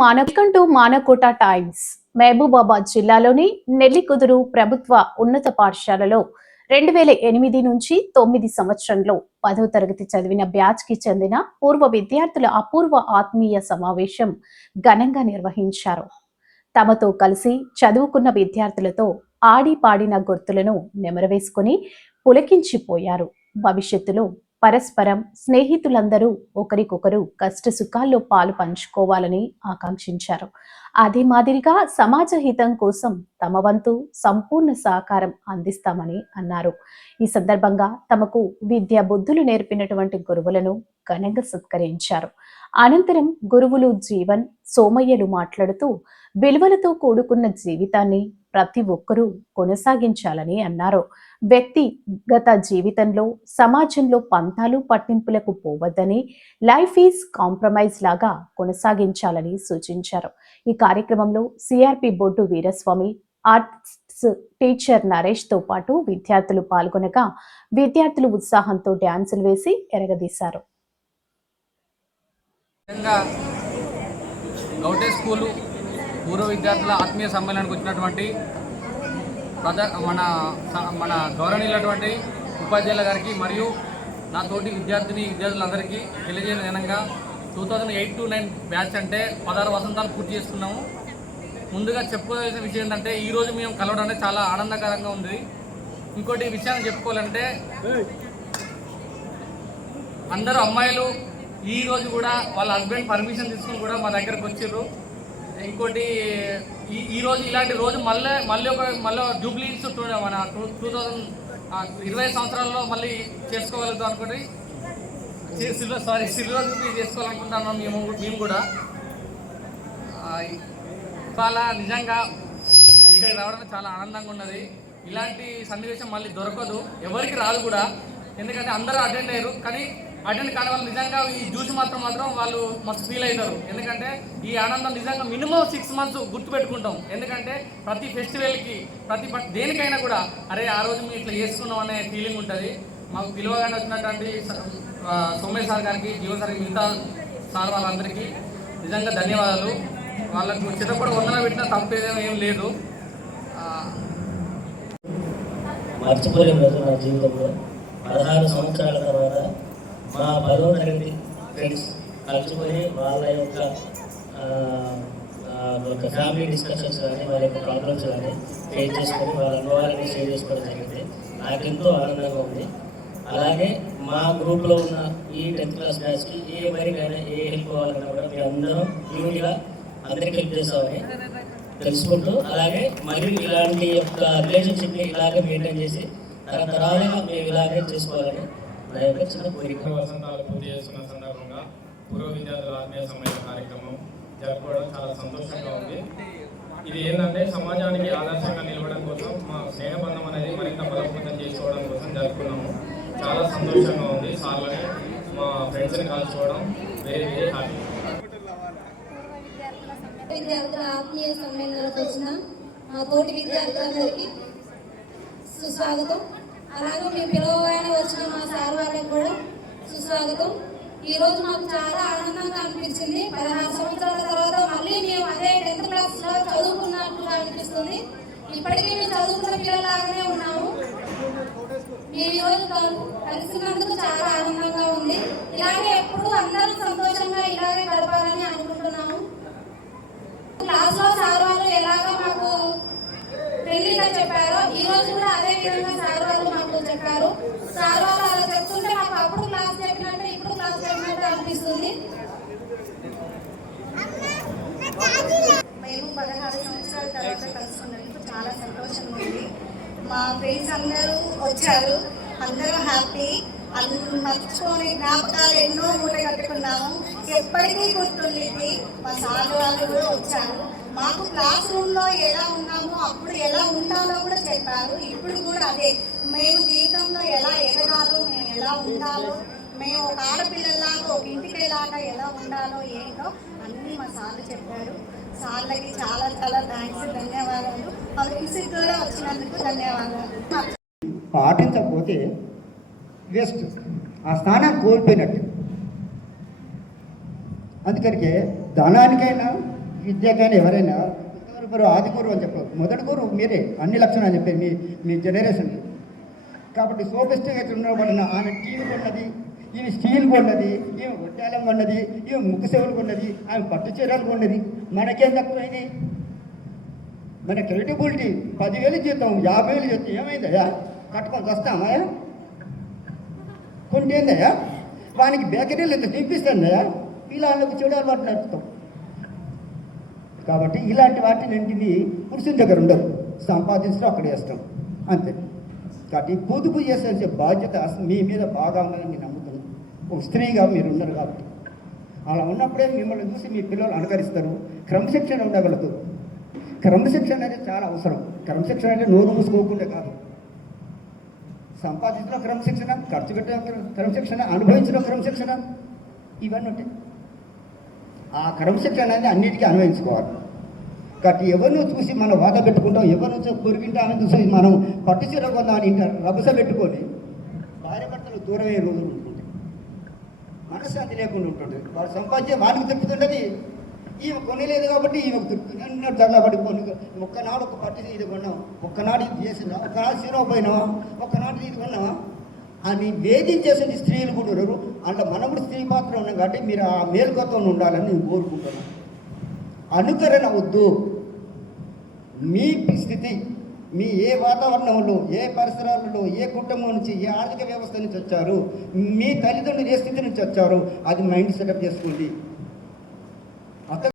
మానకంటూ Manakota times. Mahabubabad జిల్లాలోని నెల్లికుదురు ప్రభుత్వ ఉన్నత పాఠశాలలో రెండు వేల ఎనిమిది నుంచి తొమ్మిది సంవత్సరంలో పదవ తరగతి చదివిన బ్యాచ్కి చెందిన పూర్వ విద్యార్థుల అపూర్వ ఆత్మీయ సమావేశం ఘనంగా నిర్వహించారు. తమతో కలిసి చదువుకున్న విద్యార్థులతో ఆడి పాడిన గుర్తులను నెమరవేసుకుని పులకించిపోయారు. భవిష్యత్తులో పరస్పరం స్నేహితులందరూ ఒకరికొకరు కష్ట సుఖాల్లో పాలు పంచుకోవాలని ఆకాంక్షించారు. అదే మాదిరిగా సమాజ హితం కోసం తమ వంతు సంపూర్ణ సహకారం అందిస్తామని అన్నారు. ఈ సందర్భంగా తమకు విద్యా బుద్ధులు నేర్పినటువంటి గురువులను ఘనంగా సత్కరించారు. అనంతరం గురువులు జీవన్ సోమయ్యలు మాట్లాడుతూ విలువలతో కూడుకున్న జీవితాన్ని ప్రతి ఒక్కరూ కొనసాగించాలని అన్నారు. వ్యక్తిగత జీవితంలో సమాజంలో పంతాలు పట్టింపులకు పోవద్దని లైఫ్ ఈజ్ కాంప్రమైజ్ లాగా కొనసాగించాలని సూచించారు. ఈ కార్యక్రమంలో CRP Boddu Veeraswamy arts teacher నరేష్తో పాటు విద్యార్థులు పాల్గొనక విద్యార్థులు ఉత్సాహంతో డ్యాన్సులు వేసి ఎరగదీశారు. గౌటే స్కూలు పూర్వ విద్యార్థుల ఆత్మీయ సమ్మేళనానికి వచ్చినటువంటి ప్రధ మన మన గౌరవనీయులటువంటి ఉపాధ్యాయుల గారికి మరియు నా తోటి విద్యార్థిని విద్యార్థులందరికీ తెలియజేయడం విధంగా two thousand eight to nine batch అంటే పదహారు వసంతాలు పూర్తి చేసుకున్నాము. ముందుగా చెప్పుకోవాల్సిన విషయం ఏంటంటే ఈ రోజు మేము కలవడం అనేది చాలా ఆనందకరంగా ఉంది. ఇంకోటి విషయాన్ని చెప్పుకోవాలంటే అందరూ అమ్మాయిలు ఈ రోజు కూడా వాళ్ళ హస్బెండ్ పర్మిషన్ తీసుకుని కూడా మా దగ్గరకు వచ్చారు ఇంకోటి ఈ ఈ రోజు ఇలాంటి రోజు మళ్ళీ మళ్ళీ ఒక మళ్ళీ జూబ్లీస్ టూ మన టూ టూ థౌజండ్ ఇరవై సంవత్సరాల్లో మళ్ళీ చేసుకోగలుగుతాం అనుకోండి. సిల్వర్ సారీ సిల్వర్ జూబ్లీ చేసుకోవాలనుకుంటున్నాం మేము మేము కూడా. చాలా నిజంగా ఇక్కడికి రావడం చాలా ఆనందంగా ఉన్నది. ఇలాంటి సన్నివేశం మళ్ళీ దొరకదు. ఎవరికి రాదు కూడా. ఎందుకంటే అందరూ అటెండ్ అయ్యారు. కానీ అటెండ్ కాని వాళ్ళు నిజంగా ఈ జ్యూస్ మాత్రం మాత్రం వాళ్ళు మస్తు ఫీల్ అవుతారు. ఎందుకంటే ఈ ఆనందం నిజంగా మినిమం సిక్స్ మంత్స్ గుర్తుపెట్టుకుంటాం. ఎందుకంటే ప్రతి ఫెస్టివల్కి ప్రతి దేనికైనా కూడా అరే ఆ రోజు మేము ఇట్లా చేసుకున్నాం అనే ఫీలింగ్ ఉంటుంది. మాకు పిలువగానే వచ్చినటువంటి సోమేశ్వర్ గారికి జీవన్ సార్కి మిగతా సార్ వాళ్ళందరికీ నిజంగా ధన్యవాదాలు. వాళ్ళకు చిన్నప్పుడు వందన పెట్టిన తప్పేదేమో ఏం లేదు. మర్చిపోలేము రోజు నా జీవితంలో. పదహారు సంవత్సరాల తర్వాత మా పదవ తరగతి ఫ్రెండ్స్ కలిసిపోయి వాళ్ళ యొక్క ఒక ఫ్యామిలీ డిస్కషన్స్ కానీ వాళ్ళ యొక్క ప్రాబ్లమ్స్ కానీ ఫేస్ చేసుకొని వాళ్ళ అనుభవాలని షేర్ చేసుకోవడం జరిగింది. నాకు ఎంతో ఆనందంగా ఉంది. అలాగే మా గ్రూప్లో ఉన్న ఈ టెన్త్ క్లాస్ బ్యాచ్కి ఏ మరికైనా ఏ హెల్ప్ కావాలన్నా కూడా మీరు అందరం యూనిట్గా అందరికి హెల్ప్ చేస్తామని తెలుసుకుంటూ అలాగే మరియు ఇలాంటి యొక్క రిలేషన్షిప్ని ఇలాగే మెయింటైన్ చేసి తరతరాలుగా మేము ఇలాగే చేసుకోవాలని నా యొక్క చిన్న కోరిక. వసంతాలు పూర్తి చేస్తున్న సందర్భంగా పూర్వ విద్యార్థుల ఆత్మీయ కార్యక్రమం జరుపుకోవడం చాలా సంతోషంగా ఉంది. ఇది ఏంటంటే సమాజానికి ఆదర్శంగా నిలవడం కోసం మా స్నేహబంధం అనేది మరింత బలవంతం చేసుకోవడం కోసం జరుపుకున్నాము. చాలా సంతోషంగా ఉంది. సార్లని మా ఫ్రెండ్స్ని కలుసుకోవడం. వెరీ వెరీ హ్యాపీ విద్యార్థుల ఆత్మీయ సమ్మేళనాలకు వచ్చిన మా తోటి విద్యార్థులందరికీ సుస్వాగతం. అలాగే మేము పిలవగానే వచ్చిన మా సార్ వాళ్ళకి కూడా సుస్వాగతం. ఈరోజు మాకు చాలా ఆనందంగా అనిపించింది. పదహారు సంవత్సరాల తర్వాత మళ్ళీ మేము అదే టెన్త్ క్లాస్లో చదువుకున్నట్టుగా అనిపిస్తుంది. ఇప్పటికీ మేము చదువుకున్న పిల్లలాగానే ఉన్నాము. మేము ఈ రోజు కలిసినందుకు చాలా ఆనందంగా ఉంది. ఇలాగే ఎప్పుడు అందరం సంతోషంగా ఇలాగే గడపాలని అనుకుంటున్నాము క్లాస్లో సార్ వాళ్ళు ఎలాగ మాకు ఫ్రెండ్లీగా చెప్పారో ఈ రోజు కూడా అదే విధంగా సార్ వాళ్ళు మాకు చెప్పారు. సార్ వాళ్ళు అలా చెప్తుంటే మాకు అప్పుడు క్లాస్ చెప్పినట్టు ఇప్పుడు క్లాస్ చెప్పినట్టు అనిపిస్తుంది. మేము పదహారు సంవత్సరాల తర్వాత కలుసుకున్నందుకు చాలా సంతోషంగా ఉంది. మా ఫ్రెండ్స్ అందరూ వచ్చారు. అందరూ హ్యాపీ అన్ని మర్చిపోని జ్ఞాపకాలు ఎన్నో మూట కట్టుకున్నాము ఎప్పటికీ గుర్తుండేది మా సార్ వాళ్ళు కూడా వచ్చారు. మాకు క్లాస్ రూమ్లో ఎలా ఉన్నామో అప్పుడు ఎలా ఉండాలో కూడా చెప్పారు. ఇప్పుడు కూడా అదే. మేము జీవితంలో ఎలా ఎదగాలో మేము ఎలా ఉండాలో మేము ఒక ఆడపిల్లలాగా ఒక ఇంటికెళ్ళాక ఎలా ఉండాలో ఏంటో అన్నీ మా సార్లు చెప్పారు. సార్లకి చాలా చాలా థ్యాంక్స్ ధన్యవాదాలు. మా కూడా వచ్చినందుకు ధన్యవాదాలు. పాటించకపోతే వేస్ట్ ఆ స్థానం కోల్పోయినట్టు. అందుకనికే ధనానికైనా విద్యకైనా ఎవరైనా గురు ఆది గురువు అని చెప్పారు మొదటి గురువు మీరే అన్ని లక్షణాలు చెప్పారు మీ మీ జనరేషన్ కాబట్టి సోఫిస్టికేట్ ఉండబడిన ఆమె టీవీ కొన్నది ఈమె స్టీల్ కొన్నది ఈమె వడ్డాలం కొన్నది ఈమె ముక్కు సేవలు కొన్నది ఆమె పట్టు చీరలు కొన్నది. మనకేం తక్కువైంది మన క్రెడిబిలిటీ పదివేలు జీతం యాభై వేలు జీతం ఏమైందయ్యా? కట్టుకొని వస్తామా? కొంటే ఏందయ్యా వానికి బేకరీలు ఎంత తినిపిస్తుందయ్యా? పిల్లలకు చెడు అలవాటు నడుపుతాం కాబట్టి ఇలాంటి వాటినింటివి పురుషుల దగ్గర ఉండవు సంపాదించడం అక్కడ ఇష్టం అంతే. కాబట్టి పొదుపు చేసే బాధ్యత మీ మీద బాగా ఉందని నేను నమ్ముతున్నాను. ఒక స్త్రీగా మీరు ఉన్నారు కాబట్టి. అలా ఉన్నప్పుడే మిమ్మల్ని చూసి మీ పిల్లలు అనుకరిస్తారు క్రమశిక్షణ ఉండగలదు. క్రమశిక్షణ అనేది చాలా అవసరం. క్రమశిక్షణ అంటే నోరు మూసుకోకుండా కాదు. సంపాదించడం క్రమశిక్షణ ఖర్చు పెట్టడం క్రమశిక్షణ అనుభవించడం క్రమశిక్షణ ఇవన్నీ ఉంటాయి. ఆ క్రమశిక్షణ అనేది అన్నిటికీ అన్వయించుకోవాలి. కాబట్టి ఎవరినో చూసి మనం వాద పెట్టుకుంటాం ఎవరినో చూసి పొరిగింటామని చూసి మనం పట్టు చీర కొందామని ఇంట రభస పెట్టుకొని భార్య భర్తలు దూరమయ్యే రోజులు ఉంటుంటాయి. మనశ్శాంతి లేకుండా ఉంటుంది. వాడు సంపాదించే వాడికి తిప్పుతుంటది ఈమె కొనలేదు కాబట్టి ఈమెకు తిప్పుతుంది అన్నట్టు జగలా పడిపోయి ఒక్కనాడు ఒక పట్టు ఇది కొన్నాం. ఒక్కనాడు ఇది చేసినా. ఒక్కనాడు సీరో పోయినావా ఒక్కనాడు ఇది కొన్నావా అని వేధించేసింది స్త్రీలు కూడా ఉన్నారు. అందులో మనం కూడా స్త్రీ పాత్ర ఉన్నాం కాబట్టి మీరు ఆ మేలుకత్వం ఉండాలని నేను కోరుకుంటున్నాను. అనుకరణ వద్దు. మీ స్థితి మీ ఏ వాతావరణంలో ఏ పరిసరాలలో ఏ కుటుంబం నుంచి ఏ ఆర్థిక వ్యవస్థ నుంచి వచ్చారు మీ తల్లిదండ్రులు ఏ స్థితి నుంచి వచ్చారు అది మైండ్ సెటప్ చేసుకోండి. అత